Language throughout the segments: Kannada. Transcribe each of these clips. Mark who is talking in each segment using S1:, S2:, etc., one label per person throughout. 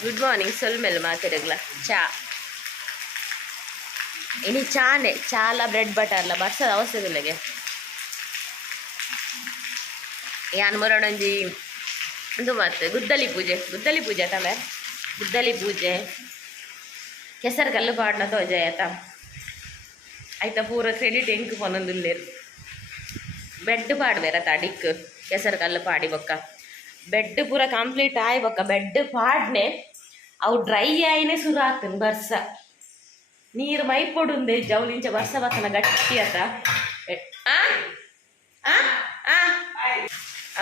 S1: ಗುಡ್ ಮಾರ್ನಿಂಗ್ ಸೊಲ್ಮೆಲ್ ಮಾತಿರಗ್ಲ ಚಾ ಇನಿ ಚಾನೆ ಚಾಲ ಬ್ರೆಡ್ ಬಟರ್ಲ ಬರ್ಸದ ಅವಶ್ಯವಿಲ್ಲಗೆ ಯಾನ್ ಮರಡೊಂಜಿ ಇದು ಮತ್ತೆ ಗುದ್ದಲಿ ಪೂಜೆ ಗುದ್ದಲಿ ಪೂಜೆ ತಮೆ ಗುದ್ದಲಿ ಪೂಜೆ ಕೆಸರು ಕಲ್ಲು ಪಾಡ್ನ ತೋಜೆ ಆಯ್ತಾ ಆಯ್ತಾ ಪೂರ ಕ್ರೆಡಿಟ್ ಎಂಕ್ ಪೊನೊಂದುಲ್ಲೇರು ಬೆಡ್ ಪಾಡ್ಬೇರ ತಡಿಕ್ ಕೆಸರು ಕಲ್ಲು ಪಾಡಿ ಬೊಕ್ಕ ಬೆಡ್ ಪೂರ ಕಂಪ್ಲೀಟ್ ಆಯ್ ಬೊಕ್ಕ ಬೆಡ್ ಪಾಡ್ನೆ ಅವು ಡ್ರೈ ಆಯ್ನೆ ಶುರು ಆಗ್ತೀನಿ ಬರ್ಸ. ನೀರು ಮೈ ಪೊಡುಂದೆ ಇಂಚ ಬರ್ಸ ಬತ್ತನ ಗಟ್ಟಿ ಆತ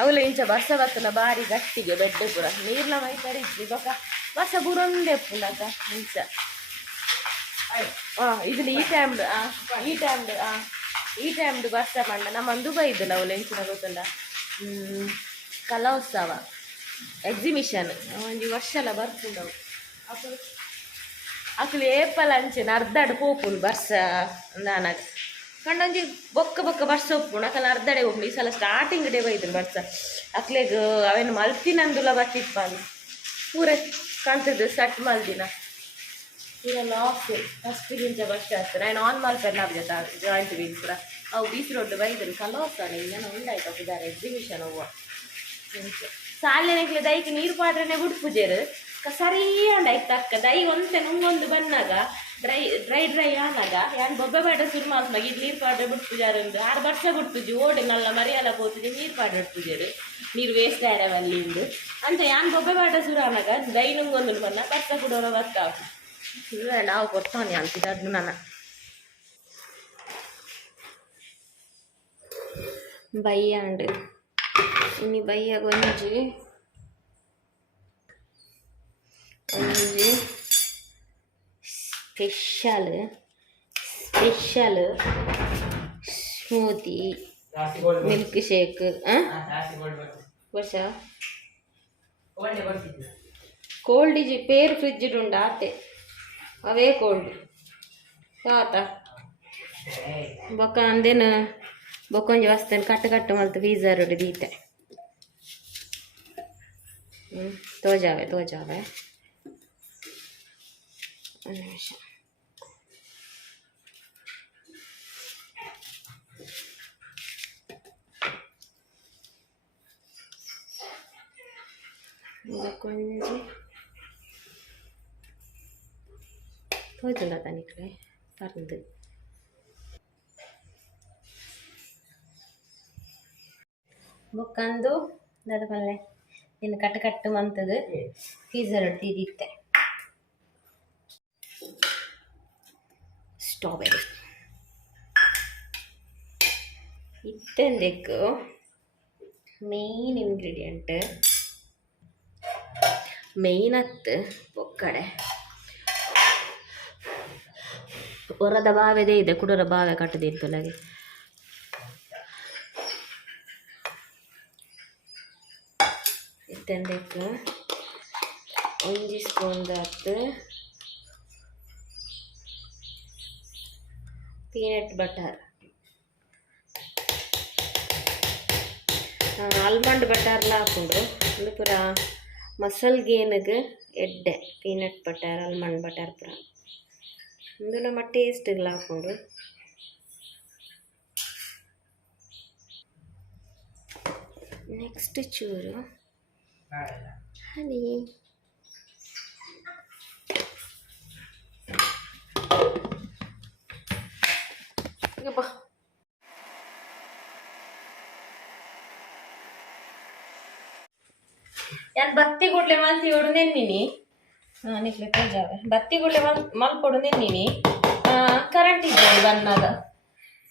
S1: ಅವಳು ಇಂಚ ಬರ್ಸ ಬತ್ತನ ಬಾರಿ ಗಟ್ಟಿಗೆ ಬೆಡ್ ಪೂರ. ನೀರ್ಲ ಮೈ ಕಡಿದ್ವಿ ಬೊಕ್ಕ ಬರ್ಸ ಬುರೊಂದೇ ಪುಲಕ ಇಂಚ. ಆ ಇದಿಲ್ಲ ಈ ಟೈಮ್ ಈ ಟೈಮ್ ಈ ಟೈಮ್ ಬರ್ಸ ಮಂಡ. ನಮ್ಮ ದುಬೈ ಇದ್ದಲ್ಲ ಅವಳು ಇಂಚಿನ ಗೊತ್ತಲ್ಲ ಹ್ಮ್, ಕಲೋತ್ಸವ ಎಕ್ಸಿಬಿಷನ್ ಒಂಜಿ ವರ್ಷ ಎಲ್ಲ ಬರ್ಪುಂಡವು ಅಕುಲು ಅಕುಲು ಏಪಲ ಅಂಚೆನ ಅರ್ಧಡ್ ಪೋಪುಲು ಬರ್ಸ ನಾನಾಗ. ಕಂಡೊಂಜಿ ಬೊಕ್ಕ ಬೊಕ್ಕ ಬರ್ಸ ಒಪ್ಪುಂಡು ಅಕಲ ಅರ್ಧಡೆ ಹೋಗ್ಲಿ ಈ ಸಲ ಸ್ಟಾರ್ಟಿಂಗ್ ಡೇ ಬೈದ್ರು ಬರ್ಸ ಅಕ್ಲೆಗ್ ಅವೇನು ಮಲ್ತಿನಂದುಲ ಬತ್ತಿಪ್ಪಲ್ಲಿ ಪೂರ ಕಾಣ್ತದೆ ಸಟ್ ಮಲ್ದಿನ. ಪೂರ ಲಾಕ್ ಫಸ್ಟ್ ಗಿಂಚ ಬಸ್ ಆಗ್ತದೆ ನಾನು ಆನ್ ಮಲ್ಪೆರ್ ನಾವು ಜಾಯಿಂಟ್ ವೀಲ್ ಪೂರ ಅವು ಬೀಚ್ ರೋಡ್ ಬೈದ್ರು. ಕಲೋಸ್ತಾನೆ ಈಗ ಉಂಡಾಯ್ತು ಹೋಗಿದ್ದಾರೆ ಎಕ್ಸಿಬಿಷನ್ ಅವು ಸಾಲಿನಕ್ಕೆ ದೈಕ್ ನೀರು ಪಾಡ್ರನೆ ಬಿಡ್ಪುಜೇರು ಸರಿ ಅಂಡಾಯ್ತು ಅಕ್ಕ. ದೈ ಒಂತೆ ನುಂಗೊಂದು ಬಂದಾಗ ಡ್ರೈ ಡ್ರೈ ಡ್ರೈ ಆನಾಗ ಯಾನ್ ಬೊಬ್ಬೆ ಬಾಡ ಸುರು ಮಾಡ್ತಾಗ ಇದು ನೀರು ಪಾಡ್ರೆ ಬಿಡ್ಪುಜಾರಂದು ಆರು ವರ್ಷ ಬಿಡ್ಪುಜಿ ಓಡಿ ನಲ್ಲ ಮರಿಯಲ್ಲ ಹೋಗ್ತಿದ್ದೆ ನೀರು ಪಾಡ್ರೆ ಬಿಡ್ಪುಜೇರು ನೀರು ವೇಸ್ಟ್ ಆಯ್ರವಲ್ಲಿ ಇಂದು ಅಂತ ಯಾನ್ ಬೊಬ್ಬೆ ಬಾಡ ಸುರು ಆನಾಗ ದೈ ನುಂಗೊಂದು ಬನ್ನ ಭತ್ತ ಕೊಡೋರ ಭತ್ತ ಇಲ್ಲ ನಾವು ಕೊಡ್ತಾನೆ ಅಂತಿದ್ದ ಅದು ಬೈ ಬಯ್ಯಾಂಡು ಇನ್ನು ಬಯ್ಯಾಗ ಒಂಜಿ ಒಂಜಿ special special smoothie milkshake ವರ್ಷ ಕೋಲ್ಡ್ ಇಜಿ ಪೇರು ಫ್ರಿಜ್ ಉಂಡ ಆತೆ ಅವೇ ಕೋಲ್ಡ್ ತಾತ ಬೊಕ್ಕ ಅಂದೇನು ಬೊಕ್ಕೊಂಜಿ ವಸ್ತೇನು ಕಟ್ಟು ಕಟ್ಟು ಮಲ್ತು ಫೀಸರ್ ದೀತೆ ಹ್ಞೂ ತೋಜಾವೆ ತೋಜಾವೆ ಒಂದು ನಿಮಿಷ ಬೊಕ್ಕೊಂಜಿ ತೋಜುಂಡ ತನಿಕ್ಲೆ ಪರ್ದು ಬೊಕ್ಕಂದು ದಾದ ಪಲ್ಲೆ ಇನ್ನು ಕಟ್ಟು ಕಟ್ಟು ಮಂತದು ಫೀಸರ್ ತಿದಿತ್ತೆ ಸ್ಟ್ರಾಬೆರಿ ಇತ್ತಂದೆಕ್ಕು ಮೇನ್ ಇಂಗ್ರೀಡಿಯಂಟ್ മെയിൻ അത്ത് പൊക്കടെ ಹೊರದ ಬಾವೆದೇ ಇದೆ ಕುಡರ ಬಾವೆ ಕಟ್ಟದಿರ್ತಲಾಗೆ ಇತ್ತಂದಕ್ಕೆ ಒಂಜಿ ಸ್ಪೂನ್ ದಾತ್ ಪೀನಟ್ ಬಟರ್ ಆಲ್ಮಂಡ್ ಬಟರ್ಲ ಹಾಕೊಂಡು ಒಂದು ಪೂರ ಮಸಲ್ಗೇನಿಗೆ ಎಡ್ಡೆ ಪೀನಟ್ ಬಟರ್ ಆಲ್ಮಂಡ್ ಬಟರ್ ಪೂರ ಒಂದು ನಮ್ಮ ಟೇಸ್ಟ್ಗೆಲ್ಲ ಹಾಕೊಂಡು ನೆಕ್ಸ್ಟ್ ಚೂರು ಹನಿ ಯಪ್ಪ ಯಾನ್ ಬತ್ತಿ ಗುಡ್ಲೆ ಮಲ್ತಿ ಹೊಡು ನೆನ್ನಿನಿ ನಿಕ್ಲೆ ಪೂಜಾವೆ ಬತ್ತಿ ಗುಡ್ಲೆ ಮಲ್ ಮಲ್ಪೊಡು ನೆನ್ನಿನಿ ಕರೆಂಟ್ ಇದ್ದೇನೆ ಬನ್ನದ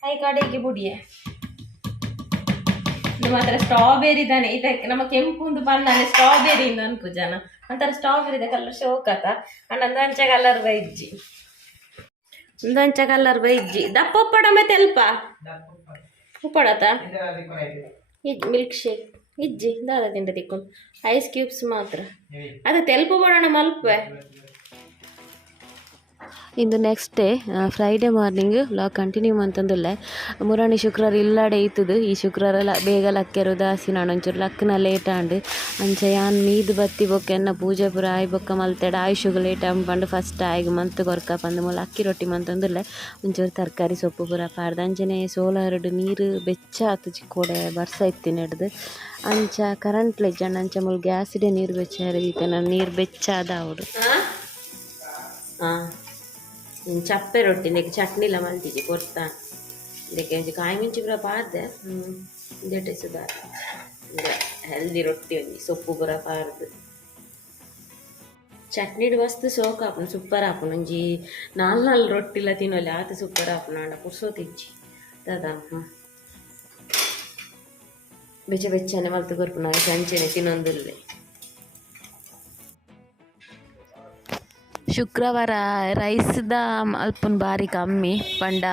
S1: ಐ ಕಡೆಗೆ ಬುಡಿಯೆ. ಇದು ಮಾತ್ರ ಸ್ಟ್ರಾಬೆರಿ ತಾನೆ. ಇದಕ್ಕೆ ನಮ್ಮ ಕೆಂಪುಂದು ಬಂದಾನೆ ಸ್ಟ್ರಾಬೆರಿ ಇಂದ ಅನ್ಪು ಜನ ಅಂತಾರೆ ಸ್ಟ್ರಾಬೆರಿ ಕಲರ್ ಶೋಕತ ಅಣ್ಣ ಅಂದಂಚ ಕಲರ್ ಬೈಜ್ಜಿ ಒಂದಂಚ ಕಲರ್ ಬೈಜ್ಜಿ ದಪ್ಪ ಉಪ್ಪಡ ಮತ್ತೆ ಅಲ್ಪ? ಉಪ್ಪಡತ ಮಿಲ್ಕ್ ಶೇಕ್ ಇಜ್ಜಿ ದಾದ ತಿಂಡ ತಿಕ್ಕೊಂಡು. ಐಸ್ ಕ್ಯೂಬ್ಸ್ ಮಾತ್ರ. ಅದು ತೆಲುಪು ಬಡೋಣ ಮಲ್ಪೆ ಇಂದು next day Friday morning vlog continue ಮಂತಂದುಲ್ಲೆ ಮುರಾಣಿ ಶುಕ್ರವಾರ ಇಲ್ಲಡೆ ಇತ್ತದು. ಈ ಶುಕ್ರವಾರ ಬೇಗ ಲಕ್ಕೆರು, ದಾಸಿ ನಾನು ಒಂಚೂರು ಲಕ್ಕನ ಲೇಟ್ ಆಂಡು. ಅಂಚ ಯಾನ್ ಮೀದ್ ಬತ್ತಿ ಬೊಕ್ಕ, ಎನ್ನ ಪೂಜೆ ಪೂರ ಆಯ್ ಬೊಕ್ಕ ಮಲ್ತೆಡ ಆಯುಷುಗು ಲೇಟ್ ಪಂಡು ಫಸ್ಟ್ ಆಯ್ಗೆ ಮಂತ್ ಕೊರ್ಕ ಬಂದು ಮೂಲ ಅಕ್ಕಿ ರೊಟ್ಟಿ ಮಂತಂದುಲ್ಲೆ ಒಂಚೂರು ತರಕಾರಿ ಸೊಪ್ಪು ಪೂರ ಪಾಡ್ದು. ಅಂಚನೆ ನೀರು ಬೆಚ್ಚ ಆತು ಚಿಕ್ಕೋಡೆ ಬರ್ಸ ಇತ್ತಿ ಹಿಡ್ದು. ಅಂಚ ಕರೆಂಟ್ ಲೆಜ್ಜಣ್ಣ ಅಂಚ ಮುಲ್ ಗ್ಯಾಸಿಡೆ ನೀರು ಬೆಚ್ಚ ಹರಿದಿತ್ತೆ. ನಾನು ನೀರು ಬೆಚ್ಚಾದ ಅವರು ಹಾಂ ಚಪ್ಪೆ ರೊಟ್ಟಿ ಇದಕ್ಕೆ ಚಟ್ನಿ ಎಲ್ಲ ಮಲ್ತಿದ್ದಿ ಕೊಡ್ತಾ ಇದಕ್ಕೆ ಒಂಚು ಕಾಯಿ ಮಿಂಚು ಪೂರ ಪಾರ್ದೆ ಹ್ಞೂ ಇದೆಟ್ಟೆ ಸುಧಾರ ಹೆಲ್ದಿ ರೊಟ್ಟಿ ಒಂಜಿ ಸೊಪ್ಪು ಪೂರ ಪಾರ್ದು ಚಟ್ನಿಡ್ ವಸ್ತು ಸೋಕ್ ಆಪುನು ಸೂಪರ್ ಆಪುನು ಒಂಜಿ ನಾಲ್ ನಾಲ್ ರೊಟ್ಟಿಲ ತಿನ್ನೋಲಿ ಆತು ಸೂಪರ್ ಆಪುನು ಆಂಡ ಪುರ್ಸೋ ತಿಜ್ಜಿ ದಾದಾ ಹ್ಞೂ ಬೆಚ್ಚ ಬೆಚ್ಚನೆ ಮಲ್ತು ಕೊರ್ಪುನ ಸಂಚೆನೆ ತಿನ್ನೊಂದುಲ್ಲೆ ಶುಕ್ರವಾರ ರೈಸ್ದ ಮಲ್ಪುನ್ ಬಾರಿ ಕಮ್ಮಿ. ಪಂಡ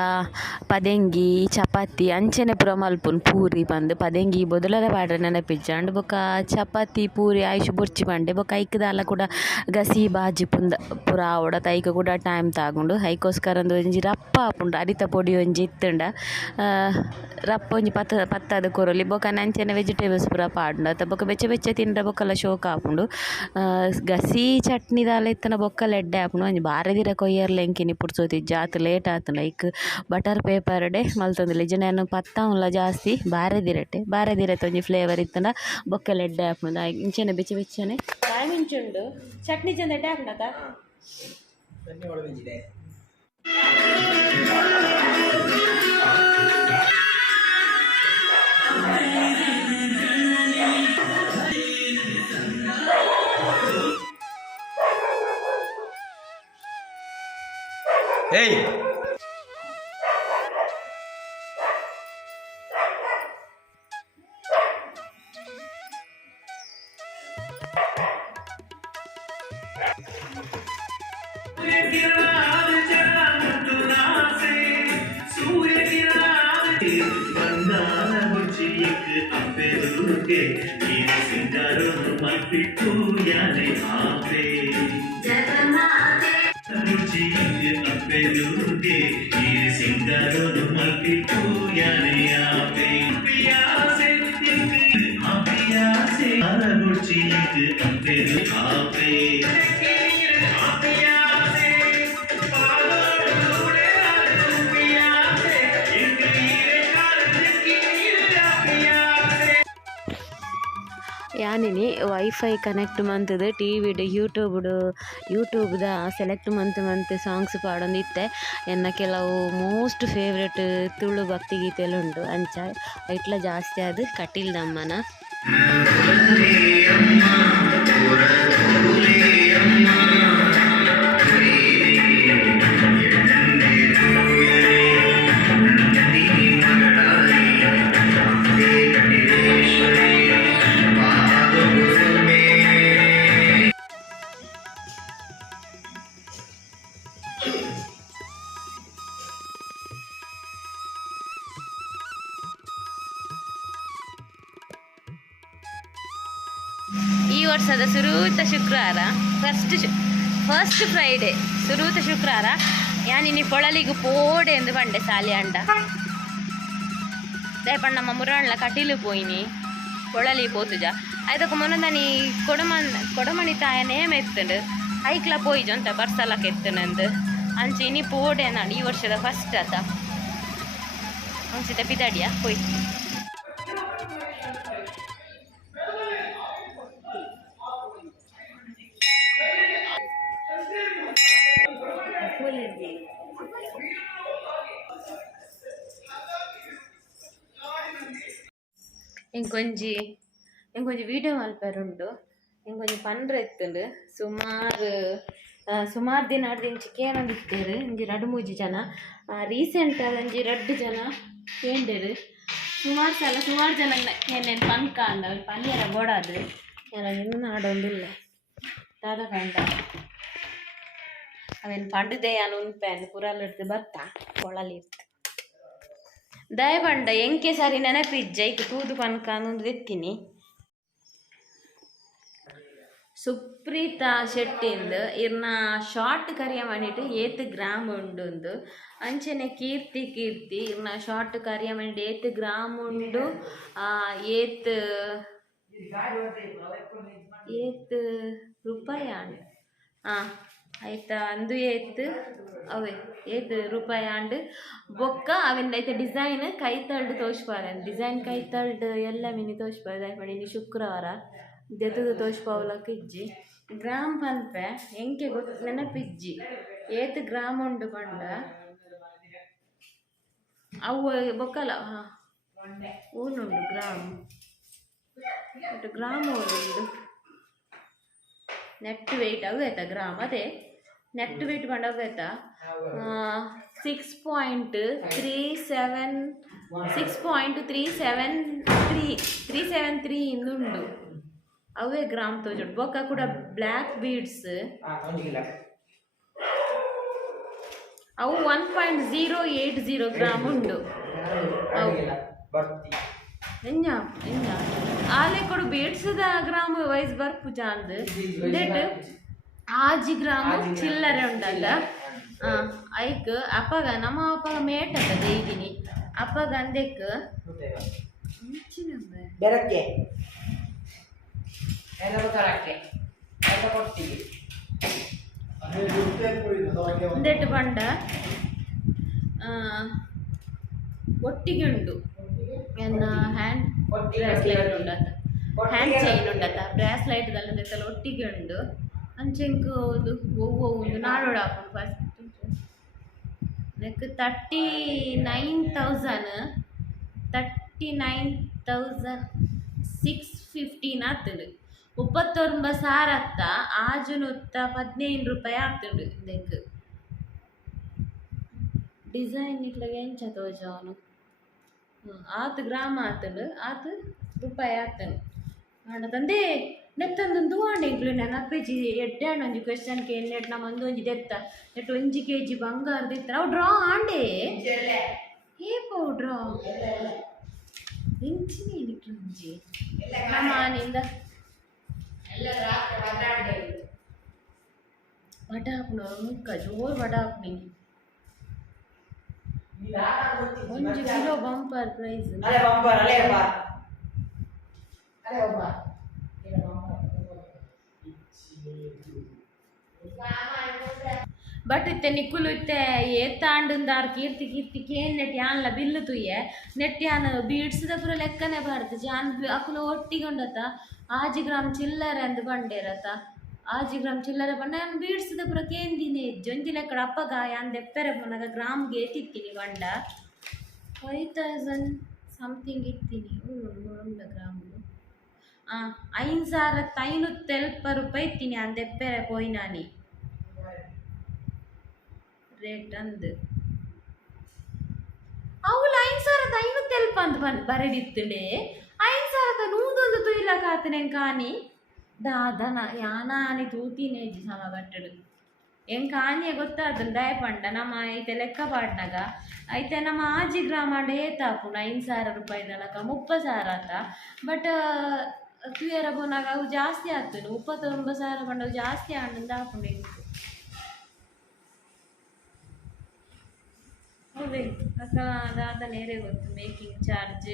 S1: ಪದಂಗಿ ಚಪಾತಿ ಅಂಚನೆ ಪೂರ ಮಲ್ಪುನ್ ಪೂರಿ ಪಂದ್ ಪದಂಗಿ ಬೊದಲದ ಪಾಡ್ರೆ ನೆನಪಿಜ್ಜಾಂಡ್ ಬೊಕ ಚಪಾತಿ ಪೂರಿ ಆಯ್ಷು ಬೊರ್ಚಿ ಪಂಡೆ ಬೊಕ ಐಕ್ದಾಲ ಕೂಡ ಗಸಿ ಬಾಜಿ ಪುಂದ ಪೂರ ಆವೊಡ ಐಕ ಕೂಡ ಟೈಮ್ ತಾಗುಂಡು ಐಕೋಸ್ಕರ ಒಂದು ಒಂಜಿ ರಪ್ಪ ಆಪುಂಡು ಅರಿತ ಪೊಡಿ ಒಂಜಿ ಇತ್ತುಂಡ ಆ, ರಪ್ಪ ಒಂಜಿ ಪತ್ತ ಪತ್ತದ ಕೊರೊಲಿ ಬೊಕ ನಂಚನೆ ವೆಜಿಟೇಬಲ್ಸ್ ಪೂರ ಪಾಡುಂಡು ಅತ್ತ ಬೊಕ ಬೆಚ್ಚ ಬೆಚ್ಚ ತಿಂಡ್ರೆ ಬೊಕ್ಕಲ ಶೋಕ ಆಪುಂಡು ಆ, ಗಸಿ ಚಟ್ನಿ ದಾಲ ಇತ್ತನ ಬೊಕ್ಕಲ ಎಡ್ಡೆ ಆಪುಂಡು ಒಂಜಿ ಬಾರದಿರ ಕೊಯ್ಯರ್ಲ ಎಂಕಿನಿ ಪುಡ್ಸೋತಿಜ್ಜ ಆತು ಲೇಟ್ ಆತುಂಡ ಐಕ್ ಬಟರ್ ಪೇಪರ್ ಡೆ ಮಲ್ತೊಂದುಲ್ಲೆ ಇಜ್ಜ ನಾನು ಪತ್ತ ಉಲ್ಲ ಜಾಸ್ತಿ ಬಾರದಿರಟ್ಟೆ ಬಾರದಿರತ್ತೆ ಒಂಜಿ ಫ್ಲೇವರ್ ಇತ್ತಂಡ ಬೊಕ್ಕಲ ಎಡ್ಡೆ ಆಪುಂಡು ಆಯ್ ಇಂಚನೆ ಬೆಚ್ಚ ಬೆಚ್ಚನೆ ಕಾಯಿ ಮಿಂಚುಂಡು ಚಟ್ನಿ ಚಂದ ಎಡ್ಡೆ ಆಪುಂಡತ
S2: ಏಯ್
S3: సింగారు మట్టి కూయాలి
S1: ఆ ವೈಫೈ ಕನೆಕ್ಟ್ ಮಂತದ ಟಿ ವಿಡ್ ಯೂಟ್ಯೂಬ್ಡು ಯೂಟ್ಯೂಬ್ದ ಸೆಲೆಕ್ಟ್ ಮಂತ್ ಮಂತ್ ಸಾಂಗ್ಸ್ ಪಾಡೊಂದು ಇತ್ತೆ ಎನ್ನ ಕೆಲವು ಮೋಸ್ಟ್ ಫೇವ್ರೆಟ್ ತುಳು ಭಕ್ತಿ ಗೀತೆಲು ಉಂಟು. ಅಂಚ, ಐಟ್ಲ ಜಾಸ್ತಿ ಅದು ಕಟೀಲ್ ಈ ವರ್ಷದ ಸುರೂತ ಶುಕ್ರವಾರ ಫಸ್ಟ್ ಶು ಫಸ್ಟ್ ಫ್ರೈಡೇ ಸುರೂತ ಶುಕ್ರವಾರ. ಯಾನಿನಿ ಪೊಳಲಿಗೆ ಪೋಡೆ ಎಂದು ಪಂಡೆ ಸಾಲಿ ಅಂಡ. ದಯಪಣ್ಣ ನಮ್ಮ ಮುರಣ್ಲ ಕಟೀಲು ಪೋಯಿನಿ, ಪೊಳಲಿ ಪೋತುಜ ಅದಕ್ಕೆ ಮೊನ್ನದನಿ ಕೊಡಮನ್ ಕೊಡಮಣಿ ತಾಯ ನೇಮ ಎತ್ತುಂಡು. ಐಕ್ಲ ಪೋಯಿಜು ಅಂತ ಬರ್ಸಲಕ್ಕೆ ಕೆತ್ತನಂದು ಅಂಚಿ ಇನಿ ಪೋಡೆ ನಾನು ಈ ವರ್ಷದ ಫಸ್ಟ್ ಆತ ಅಂಚಿತ ಪಿದಾಡಿಯ, ಪೋಯ್. ఇంకొంచి ఇంకొంచెం వీడియో మల్పారుండు ఇంకొంచెం పండ్ర ఎత్తుండు సుమారు ಆ, ಸುಮಾರು ದಿನ ಆಡ್ದಿಂಚಿ ಕೇನೊಂದು ಇತ್ತೇರು ಇಂಜಿ ರಡ್ಡು ಮೂಜಿ ಜನ ರೀಸೆಂಟ್ ಒಂಜಿ ರಡ್ಡು ಜನ ಕೇಂಡೇರು ಸುಮಾರು ಸಲ ಸುಮಾರು ಜನ ಏನೇನು ಪಂಕ ಅಂದ ಪನ್ಯರ ಬೋಡಾದು ಎಲ್ಲ ಇನ್ನು ಆಡೊಂದಿಲ್ಲ ದಾದ ಕಂಡ ಅವೇನು ಪಂಡದೆ ಅನು ಉನ್ಪೇನು ಪುರಾಲಿಡ್ದು ಬರ್ತಾ ದಯಪಂಡ ಎಂಕೆ ಸಾರಿ ನೆನಪಿಜ್ಜ? ಈಗ ತೂದು ಪನ್ಕ ಅನ್ನೊಂದು ಎತ್ತೀನಿ. ಸುಪ್ರೀತಾ ಶೆಟ್ಟಿಂದು ಇರ್ನ ಶಾರ್ಟ್ ಕರಿಯ ಮಾಡಿಟ್ಟು ಏತ್ ಗ್ರಾಮ್ ಉಂಡು ಅಂಚನೆ ಕೀರ್ತಿ ಕೀರ್ತಿ, ಇರ್ನ ಶಾರ್ಟ್ ಕರಿಯ ಮಾಡಿ ಏತ್ ಗ್ರಾಮ್ ಉಂಡು. ಏತ್ ಏತ್ ರೂಪಾಯಿ ಹಾಂ ಆಯ್ತಾ? ಅಂದು ಏತ್ ಅವೇ ಏತ್ ರೂಪಾಯಿ ಆಂಡ್ ಬೊಕ್ಕ ಅವೆಂದ ಐತೆ ಡಿಸೈನ್ ಕೈ ತಳ್ಳು ತೋಚ್ಪಾರ ಡಿಸೈನ್ ಕೈತಳ್ದು ಎಲ್ಲ ಮಿನಿ ತೋಚ್ಪಾರ ದಯಮಾಡಿ ಇನ್ನು ಶುಕ್ರವಾರ. ದೆತದು ತೋಚ್ಪಾವ್ಲಕ್ಕ ಇಜ್ಜಿ. ಗ್ರಾಮ್ ಪನ್ಪೆ ಎಂಕೆ ಗೊತ್ತು ನೆನಪಿಜ್ಜಿ ಏತ್ ಗ್ರಾಮ್ ಉಂಡು ಪಂಡ ಅವು, ಬೊಕ್ಕಲ್ಲ, ಹಾಂ. ಊನುಂಡು ಗ್ರಾಮ್. ಒಟ್ಟು ಗ್ರಾಮ್ ಉಂಡು. ನೆಟ್ ವೆಯ್ಟ್ ಅವೇತ ಗ್ರಾಮ್, ಅದೇ. ನೆಟ್ ವೇಟ್ ಪಂಡ ಅವೇತ six point three seven six point three seven three three seven three ಇನ್ನುಂಡು ಅವೇ ಗ್ರಾಮ್ ತೋಜುಂಡು. ಬೊಕ್ಕ ಕೂಡ ಬ್ಲ್ಯಾಕ್ ಬೀಡ್ಸ್. ಅವು one point zero eight zero gram ಉಂಡು ಅವು. ಎಂಜ ಎಂಜ ಆಲೆ ಕೊಡು ಬೇಡ್ಸದ ಗ್ರಾಮ್ ವೈಸ್ ಬರ್ಪು ಜಾಂದ್ ದೆಟ್ ಆಜಿ ചില്ലറ ಚಿಲ್ಲರೆ ಉಂಡಲ್ಲ ಆ, ಐಕ್ ಅಪ್ಪಗ ನಮ್ಮ ಅಪ್ಪ ಮೇಟದ ದೇಯ್ದಿನಿ ಅಪ್ಪಗ ಅಂದೆಕ್. ಇಂಚಿನಂಬೆ
S2: ಬೆರಕ್ಕೆ ಎಲ್ಲ ತರಕ್ಕೆ. ಎಲ್ಲ ಕೊಡ್ತೀವಿ.
S1: ಒಂದೆಟ್ಟು ಬಂಡ. ಆ, ಒಟ್ಟಿಗೆ ಉಂಡು ಎನ್ನ ಹ್ಯಾಂಡ್ ಬ್ರಾಸ್ಲೈಟ್ ಉಂಡತ್ತ ಹ್ಯಾಂಡ್ ಚೈನ್ ಉಂಡತ್ತ ಬ್ರಾಸ್ಲೈಟ್ ಒಟ್ಟಿಗೆ ಉಂಡು ಅಂಚೆಂಕ್ ಒಂದು ಒವ್ವು ಒಂದು ಹಾಕೊಂಡು first neck thirty nine thousand thirty nine thousand six fifteen ಆತುಂಡು ಮುಪ್ಪತ್ತೊಂಬ ಸಾರ ಅತ್ತ ಆಜುನುತ್ತ ಹದಿನೈದು ರೂಪಾಯಿ ಆಗ್ತುಂಡು ಇದಕ್ಕೆ. ಡಿಸೈನ್ ಇಟ್ಲಾಗ ಎಂಚ ತೋಜವನು ಆತು ಗ್ರಾಮ ಆತುಂಡು ಆತು ರೂಪಾಯಿ ಆತನು ಆಂಡ ತಂದೆ ನೆತ್ತೊಂದೊಂದು ಆಂಡೆ ಇಂಕ್ಲು ನನ್ನ ಅಪ್ಪೆಜಿ ಎಡ್ಡಾಂಡ ಒಂಜಿ ಕ್ವೆಶನ್ಗೆ ನೆಟ್ ನಮ್ಮ ಒಂದು ಒಂಜಿ ದೆತ್ತ ನೆಟ್ ಒಂಜಿ ಕೆ ಜಿ ಬಂಗಾರ ದೆತ್ತ ಅವು ಡ್ರಾ ಆಂಡೆ? ಏ ಪೌ ಡ್ರಾ? ಎಂಚಿನಿ ನಿಕ್ಲು ಒಂಜಿ ನಮ್ಮ ಆನಿಂದ ವಡಾಪ್ನ ಮುಕ್ಕ ಜೋರ್ ವಡಾಪ್ನಿ ಒಂಜಿ ಕಿಲೋ ಬಂಪರ್ ಪ್ರೈಸ್
S2: ಅಲೆ ಬಂಪರ್ ಅಲೆ ಬಾ.
S1: ಬಟ್ ಇತ್ತೆ ನಿಕ್ಕುಲು ಇತ್ತೆ ಏತಾಂಡಂದಾರ್ ಕೀರ್ತಿ ಕೀರ್ತಿ ಕೇನ್ ನೆಟ್ಟಿ ಆನ್ಲ ಬಿಲ್ಲು ತುಯ್ಯ ನೆಟ್ಟಿ ಯಾನ್ ಬೀಡ್ಸದ ಪುರ ಲೆಕ್ಕನೆ ಬಾರ್ದು ಜಾನ್ ಅಕುಲು ಒಟ್ಟಿಗೊಂಡತ ಆಜಿ ಗ್ರಾಮ್ ಚಿಲ್ಲರೆ ಅಂದು ಬಂಡೇರತ ಆಜಿ ಗ್ರಾಮ್ ಚಿಲ್ಲರೆ ಬಂಡ ನಾನು ಬೀಡ್ಸದ ಪುರ ಕೇಂದಿನಿ ಜೊಂಜಿ ಲೆಕ್ಕಡ ಅಪ್ಪಗ ಯಾನ್ ದೆಪ್ಪರೆ ಪುನಗ ಗ್ರಾಮ್ಗೆ ತಿಕ್ಕಿನಿ ಬಂಡ ಫೈವ್ ತೌಸಂಡ್ ಸಮಥಿಂಗ್ ಇತ್ತೀನಿ ಉಂಡ ಗ್ರಾಮ್ ಆ ಐನ್ ಸಾವಿರದ ಐನೂತ್ತೆಲ್ಪ ರೂಪಾಯಿ ತಿನಿ ಅಂದೆಪ್ಪೆರೆ ದೆಪ್ಪರೆ ಪೋಯ್ನಾನಿ ರೇಟ್ ಅಂದ್. ಅವಳು ಐದು ಸಾವಿರದ ಐನೂತ್ತೆಲ್ಪ ಅಂತ ಬಂದು ಕಾನಿ. ದಾದನ ಯಾನಾನಿ ತೂತಿನೇಜಿ ಸಮ ಕಟ್ಟಡು ಹೆಂಗ್ ಕಾನಿಯ ಗೊತ್ತಾದ ದಯಪಂಡ ನಮ್ಮ ಐತೆ ಲೆಕ್ಕ ಪಾಡ್ನಾಗ. ಐತೆ ನಮ್ಮ ಆಜಿ ಗ್ರಾಮ ಏತಾಪುನ ಐದು ಸಾವಿರ ರೂಪಾಯಿ ದಳಕ ಮುಪ್ಪ ಸಾವಿರ ಆತ ಬಟ್ ತುಯರ ಬೋನಾಗ ಅವು ಜಾಸ್ತಿ ಆಗ್ತದೆ ಮುಪ್ಪತ್ತೊಂಬತ್ತು ಸಾವಿರ ಬಂಡವು ಜಾಸ್ತಿ ಆಂಡ್ ಆಪುಂಡು ಹೆಂಗ್ ಹೌದೇ ಅಕ್ಕ ಅದಾದ ನೇರೆ ಗೊತ್ತು ಮೇಕಿಂಗ್ ಚಾರ್ಜ್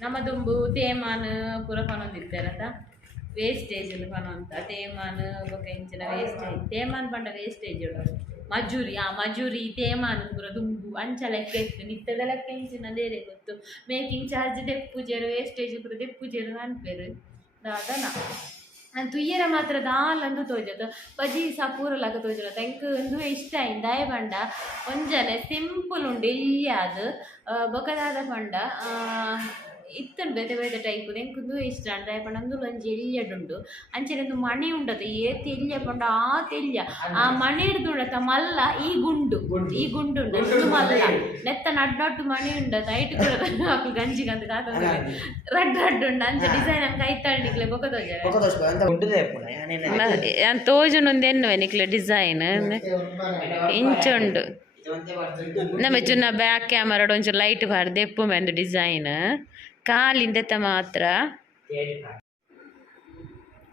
S1: ನಮ್ಮದೊಂದು ತೇಮಾನ್ ಪೂರ ಪನೊಂದಿರ್ತಾರತ ವೇಸ್ಟೇಜ್ ಪನೊಂತ ತೇಮಾನ್ ಬೊಕ ಇಂಚಿನ ವೇಸ್ಟೇಜ್ ತೇಮಾನ್ ಪಂಡ ವೇಸ್ಟೇಜ್ ಉಡೋದು ಮಜೂರಿ, ಆ ಮಜೂರಿ ತೇಮಾನ್ ಪೂರ ದುಂಬು ಅಂಚ ಲೆಕ್ಕ ಇತ್ತು ನಿತ್ಯದ ಲೆಕ್ಕ ಇಂಚಿನ ಬೇರೆ ಗೊತ್ತು. ಮೇಕಿಂಗ್ ಚಾರ್ಜ್ ದೆಪ್ಪುಜೇರು ವೇಸ್ಟೇಜ್ ಪೂರ ದೆಪ್ಪುಜೇರು ಅನ್ಪೇರು ದಾದನ. ತುಯ್ಯರ ಮಾತ್ರ ದಾಲಂದು ತೋಜದು ಬಜಿ ಸಹ ಪೂರಲಾಗ ತೋಜಲ ತೆಂಕ ಒಂದು ಇಷ್ಟ ಆಯ್ತು. ದಯ ಪಂಡ ಒಂಜನೆ ಸಿಂಪಲ್ ಉಂಡು ಅದು ಬೊಕದಾದ ಪಂಡ ಇತ್ತನ್ ಬೇತೆ ಬೇತೆ ಟೈಪ್ ಎಂಕುಂದು ಇಷ್ಟ ಅಂಡ ಪಂಡ ಅಂದುಲೊಂಜಿ ಎಲ್ಯಡುಂಡು ಅಂಚೆನೊಂದು ಮಣೆ ಉಂಡದ ಏತ್ ಎಲ್ಯ ಪಂಡ ಆ ತೆಲ್ಯ ಆ ಮಣೆ ಹಿಡ್ದುಂಡತ ಮಲ್ಲ ಈ ಗುಂಡು ಈ ಗುಂಡು ಉಂಡ ಮಲ್ಲ ನೆತ್ತ ನಡ್ಡೊಟ್ಟು ಮಣೆ ಉಂಡದ ಐಟ್ ಕೂಡ ಹಾಕು ಗಂಜಿಗೆ ಅಂತ ಕಾತ ರಡ್ ರಡ್ ಉಂಡ ಅಂಚ ಡಿಸೈನ್ ಅಂತ
S2: ಕೈತಾಳ್ನಿಕ್ಲೆ ಬೊಕದೋಜ ನಾನು
S1: ತೋಜನೊಂದು ಎನ್ನುವೆ ನಿಕ್ಲೆ ಡಿಸೈನ್ ಇಂಚುಂಡು ನಮ್ಮ ಚುನ್ನ ಬ್ಯಾಕ್ ಕ್ಯಾಮರಾ ಒಂಚೂರು ಲೈಟ್ ಬಾರ್ದು ಎಪ್ಪು ಮೆಂದು ಡಿಸೈನ್ ಕಾಲಿಂದೆತ್ತ ಮಾತ್ರ.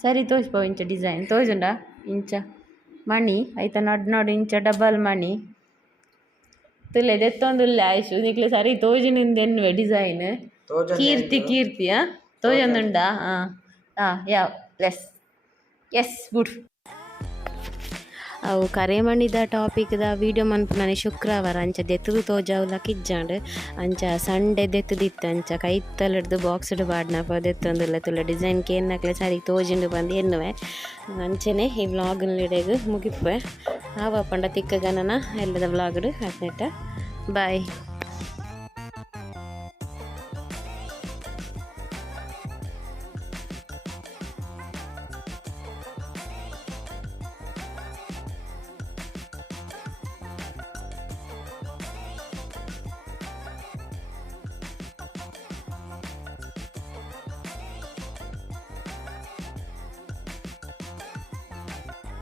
S1: ಸರಿ ತೋರಿಸ್ಬೋ ಇಂಚ ಡಿಸೈನ್ ತೋಜುಂಡ ಇಂಚ ಮಣಿ. ಐತ ನಡ್ ನಡು ಇಂಚ ಡಬಲ್ ಮಣಿ. ತುಲೆ ದೆತ್ತೊಂದುಲ್ಲೆ ಆಯ್ಸು. ನಿಕ್ಲೆ ಸರಿ ತೋಜಿನಿಂದೆನ್ನುವೆ ಡಿಸೈನ್ ಕೀರ್ತಿ ಕೀರ್ತಿ ಆ ತೋಜೊಂದುಂಡ? ಹಾಂ ಹಾಂ ಯಾವ? ಎಸ್. Yes good. ಅವು ಕರೆ ಮಾಡಿದ ಟಾಪಿಕ್ದ ವೀಡಿಯೋ ನನಗೆ ಶುಕ್ರವಾರ ಅಂಚ ದೆತ್ತದು ತೋಜಾವುಲ ಕಿಜ್ಜಾಂಡ್ ಅಂಚ ಸಂಡೆ ದೆತ್ತದಿತ್ತು, ಅಂಚ ಕೈತಲಡ್ದು ಬಾಕ್ಸ್ಡ್ ಬಾಡ್ನಪ ದೆತ್ತೊಂದುಲ್ಲ ತುಲ ಡಿಸೈನ್ ಕೇನ್ನಕ್ಲೆ ಸರಿ ತೋಜಿಂಡು ಬಂದು ಎನ್ನುವೆ. ಅಂಚನೆ ಈ ವ್ಲಾಗ್ನಲ್ಲಿಡೆಗ್ ಮುಗಿಪೆ ಆವ ಪಂಡ ತಿಕ್ಕಗನನ, ಎಲ್ಲದ ವ್ಲಾಗ್ಡ್ ಹಾಕ್ನೆಟ್ಟ ಬಾಯ್.